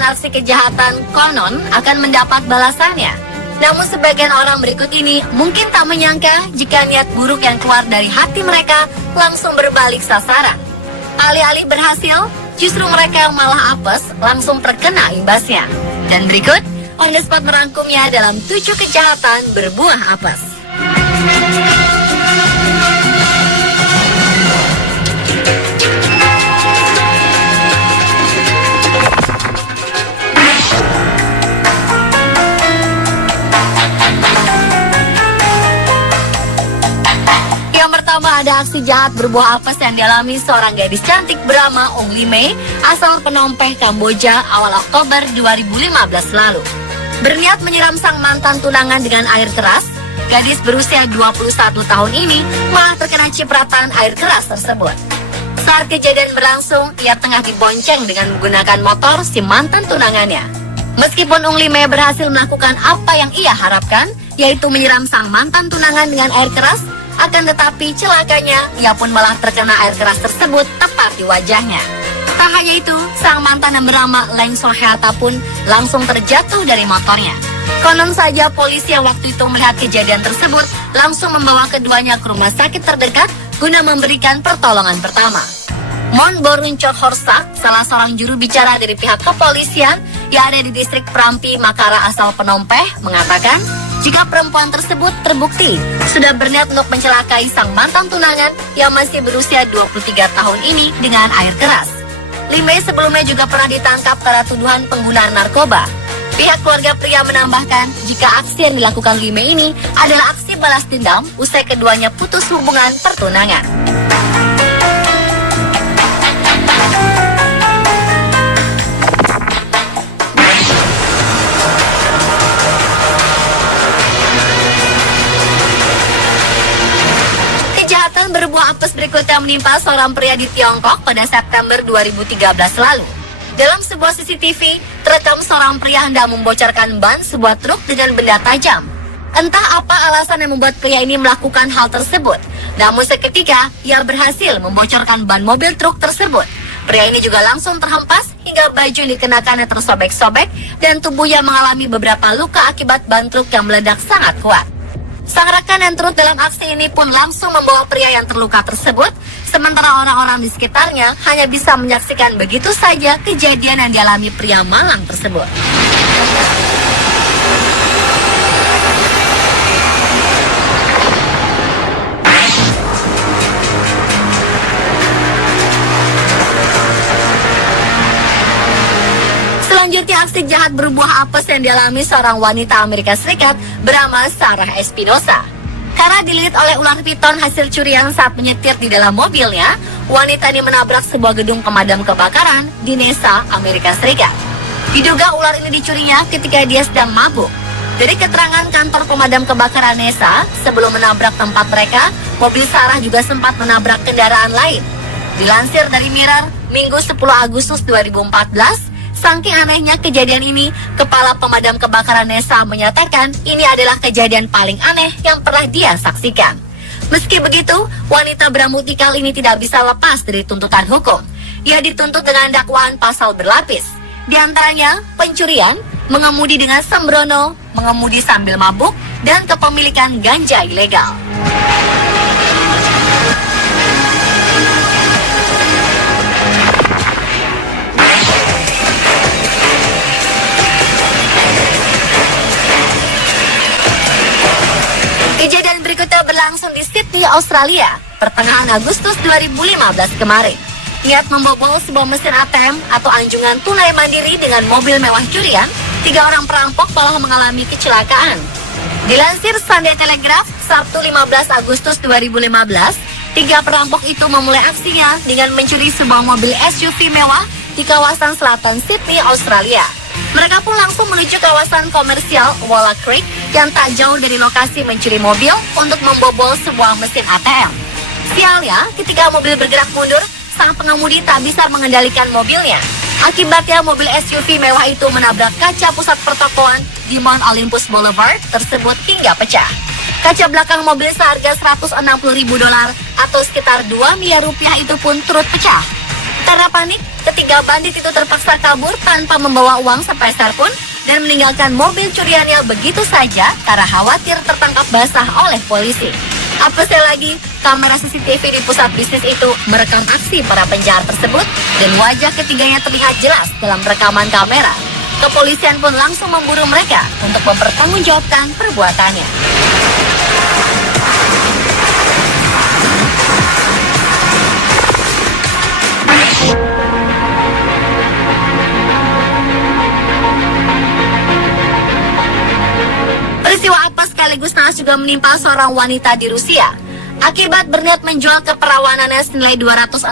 melakukan aksi kejahatan konon akan mendapat balasannya. Namun sebagian orang berikut ini mungkin tak menyangka jika niat buruk yang keluar dari hati mereka langsung berbalik sasaran. Alih-alih berhasil, justru mereka yang malah apes langsung terkena imbasnya. Dan berikut, On The Spot merangkumnya dalam 7 kejahatan berbuah apes. Yang pertama ada aksi jahat berbuah apes yang dialami seorang gadis cantik bernama Ong Lee Mei asal Phnom Penh, Kamboja awal Oktober 2015 lalu. Berniat menyiram sang mantan tunangan dengan air keras, gadis berusia 21 tahun ini malah terkena cipratan air keras tersebut. Saat kejadian berlangsung, ia tengah dibonceng dengan menggunakan motor si mantan tunangannya. Meskipun Ong Lee Mei berhasil melakukan apa yang ia harapkan, yaitu menyiram sang mantan tunangan dengan air keras, akan tetapi celakanya, ia pun malah terkena air keras tersebut tepat di wajahnya. Tak hanya itu, sang mantan yang bernama Leng Soheata pun langsung terjatuh dari motornya. Konon saja polisi yang waktu itu melihat kejadian tersebut langsung membawa keduanya ke rumah sakit terdekat guna memberikan pertolongan pertama. Mon Boruncok Horsak, salah seorang juru bicara dari pihak kepolisian yang ada di distrik Prampi Makara asal Phnom Penh, mengatakan jika perempuan tersebut terbukti sudah berniat untuk mencelakai sang mantan tunangan yang masih berusia 23 tahun ini dengan air keras. Lee Mei sebelumnya juga pernah ditangkap karena tuduhan penggunaan narkoba. Pihak keluarga pria menambahkan jika aksi yang dilakukan Lee Mei ini adalah aksi balas dendam usai keduanya putus hubungan pertunangan. Kejahatan berbuah apes berikutnya menimpa seorang pria di Tiongkok pada September 2013 lalu. Dalam sebuah CCTV, terekam seorang pria hendak membocorkan ban sebuah truk dengan benda tajam. Entah apa alasan yang membuat pria ini melakukan hal tersebut, namun seketika ia berhasil membocorkan ban mobil truk tersebut. Pria ini juga langsung terhempas hingga baju yang dikenakannya tersobek-sobek dan tubuhnya mengalami beberapa luka akibat ban truk yang meledak sangat kuat. Sang rekan yang turut dalam aksi ini pun langsung membawa pria yang terluka tersebut, sementara orang-orang di sekitarnya hanya bisa menyaksikan begitu saja kejadian yang dialami pria malang tersebut. Selanjutnya aksi jahat berbuah apes yang dialami seorang wanita Amerika Serikat bernama Sarah Espinosa. Karena dililit oleh ular piton hasil curian saat menyetir di dalam mobilnya, wanita ini menabrak sebuah gedung pemadam kebakaran di Nesa, Amerika Serikat. Diduga ular ini dicurinya ketika dia sedang mabuk. Dari keterangan kantor pemadam kebakaran Nesa, sebelum menabrak tempat mereka, mobil Sarah juga sempat menabrak kendaraan lain. Dilansir dari Mirror, Minggu 10 Agustus 2014, saking anehnya kejadian ini, Kepala Pemadam Kebakaran Nesa menyatakan ini adalah kejadian paling aneh yang pernah dia saksikan. Meski begitu, wanita berambut ikal ini tidak bisa lepas dari tuntutan hukum. Ia dituntut dengan dakwaan pasal berlapis, di antaranya pencurian, mengemudi dengan sembrono, mengemudi sambil mabuk, dan kepemilikan ganja ilegal. Kejadian berikutnya berlangsung di Sydney, Australia, pertengahan Agustus 2015 kemarin. Niat membobol sebuah mesin ATM atau anjungan tunai mandiri dengan mobil mewah curian, 3 orang perampok malah mengalami kecelakaan. Dilansir Sunday Telegraph, Sabtu 15 Agustus 2015, 3 perampok itu memulai aksinya dengan mencuri sebuah mobil SUV mewah di kawasan selatan Sydney, Australia. Mereka pun langsung menuju kawasan komersial Walla Creek yang tak jauh dari lokasi mencuri mobil untuk membobol sebuah mesin ATM. Sialnya, ketika mobil bergerak mundur, sang pengemudi tak bisa mengendalikan mobilnya. Akibatnya, mobil SUV mewah itu menabrak kaca pusat pertokoan di Mount Olympus Boulevard tersebut hingga pecah. Kaca belakang mobil seharga $160.000 atau sekitar 2 miliar rupiah itu pun turut pecah. Karena panik, ketiga bandit itu terpaksa kabur tanpa membawa uang sepeser pun dan meninggalkan mobil curiannya begitu saja karena khawatir tertangkap basah oleh polisi. Apesnya lagi, kamera CCTV di pusat bisnis itu merekam aksi para penjahat tersebut dan wajah ketiganya terlihat jelas dalam rekaman kamera. Kepolisian pun langsung memburu mereka untuk mempertanggungjawabkan perbuatannya. Peristiwa apes sekaligus naas juga menimpa seorang wanita di Rusia. Akibat berniat menjual keperawanannya senilai 216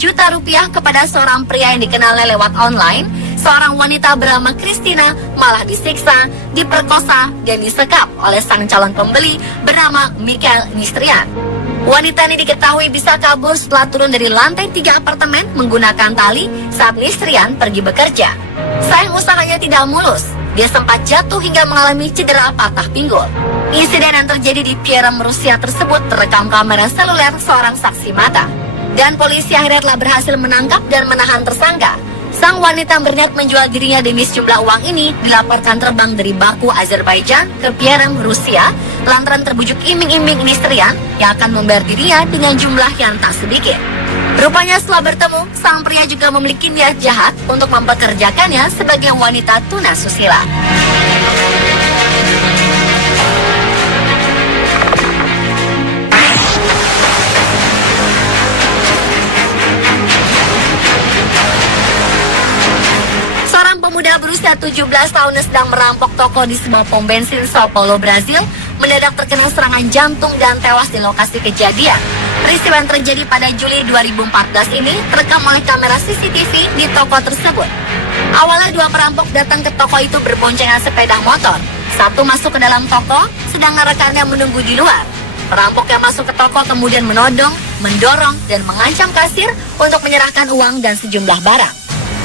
juta rupiah kepada seorang pria yang dikenalnya lewat online, seorang wanita bernama Kristina malah disiksa, diperkosa, dan disekap oleh sang calon pembeli bernama Mikhail Nistrian. Wanita ini diketahui bisa kabur setelah turun dari lantai 3 apartemen menggunakan tali saat Nistrian pergi bekerja. Sayang usahanya tidak mulus. Dia sempat jatuh hingga mengalami cedera patah pinggul. Insiden yang terjadi di Perm, Rusia tersebut terekam kamera seluler seorang saksi mata. Dan polisi akhirnya telah berhasil menangkap dan menahan tersangka. Sang wanita berniat menjual dirinya demi sejumlah uang ini dilaporkan terbang dari Baku, Azerbaijan ke Perm, Rusia lantaran terbujuk iming-iming Nistrian yang akan membayar dirinya dengan jumlah yang tak sedikit. Rupanya setelah bertemu, sang pria juga memiliki niat jahat untuk mempekerjakannya sebagai wanita tunasusila. Seorang pemuda berusia 17 tahun yang sedang merampok toko di sebuah pom bensin Sao Paulo, Brazil, mendadak terkena serangan jantung dan tewas di lokasi kejadian. Peristiwa yang terjadi pada Juli 2014 ini terekam oleh kamera CCTV di toko tersebut. Awalnya dua perampok datang ke toko itu berboncengan sepeda motor. Satu masuk ke dalam toko, sedangkan rekannya menunggu di luar. Perampok yang masuk ke toko kemudian menodong, mendorong, dan mengancam kasir untuk menyerahkan uang dan sejumlah barang.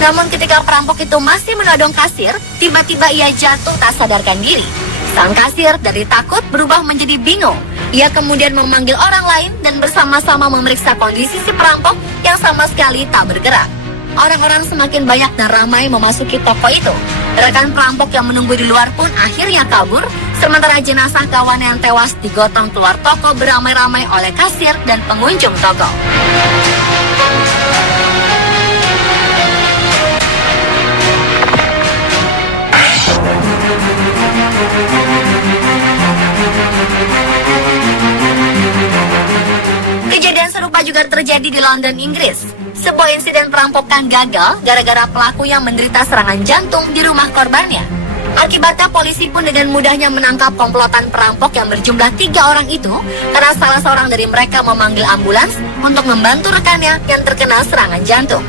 Namun ketika perampok itu masih menodong kasir, tiba-tiba ia jatuh tak sadarkan diri. Sang kasir dari takut berubah menjadi bingung. Ia kemudian memanggil orang lain dan bersama-sama memeriksa kondisi si perampok yang sama sekali tak bergerak. Orang-orang semakin banyak dan ramai memasuki toko itu. Rekan perampok yang menunggu di luar pun akhirnya kabur, sementara jenazah kawan yang tewas digotong keluar toko beramai-ramai oleh kasir dan pengunjung toko. Kejadian serupa juga terjadi di London, Inggris. Sebuah insiden perampokan gagal gara-gara pelaku yang menderita serangan jantung di rumah korbannya. Akibatnya polisi pun dengan mudahnya menangkap komplotan perampok yang berjumlah 3 orang itu karena salah seorang dari mereka memanggil ambulans untuk membantu rekannya yang terkena serangan jantung.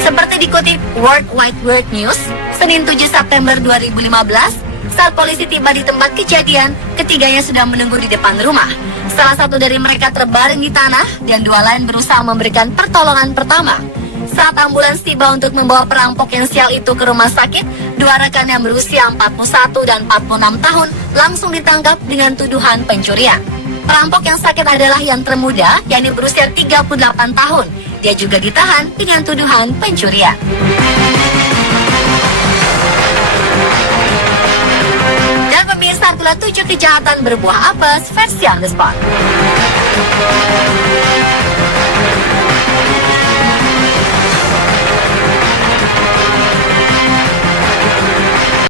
Seperti dikutip World Wide Web News, Senin 7 September 2015, saat polisi tiba di tempat kejadian, ketiganya sudah menunggu di depan rumah. Salah satu dari mereka terbaring di tanah dan 2 lain berusaha memberikan pertolongan pertama. Saat ambulans tiba untuk membawa perampok yang sial itu ke rumah sakit, 2 rekan yang berusia 41 dan 46 tahun langsung ditangkap dengan tuduhan pencurian. Perampok yang sakit adalah yang termuda, yakni berusia 38 tahun. Dia juga ditahan dengan tuduhan pencurian. Dan pemirsa, itulah 7 kejahatan berbuah apes versi On The Spot.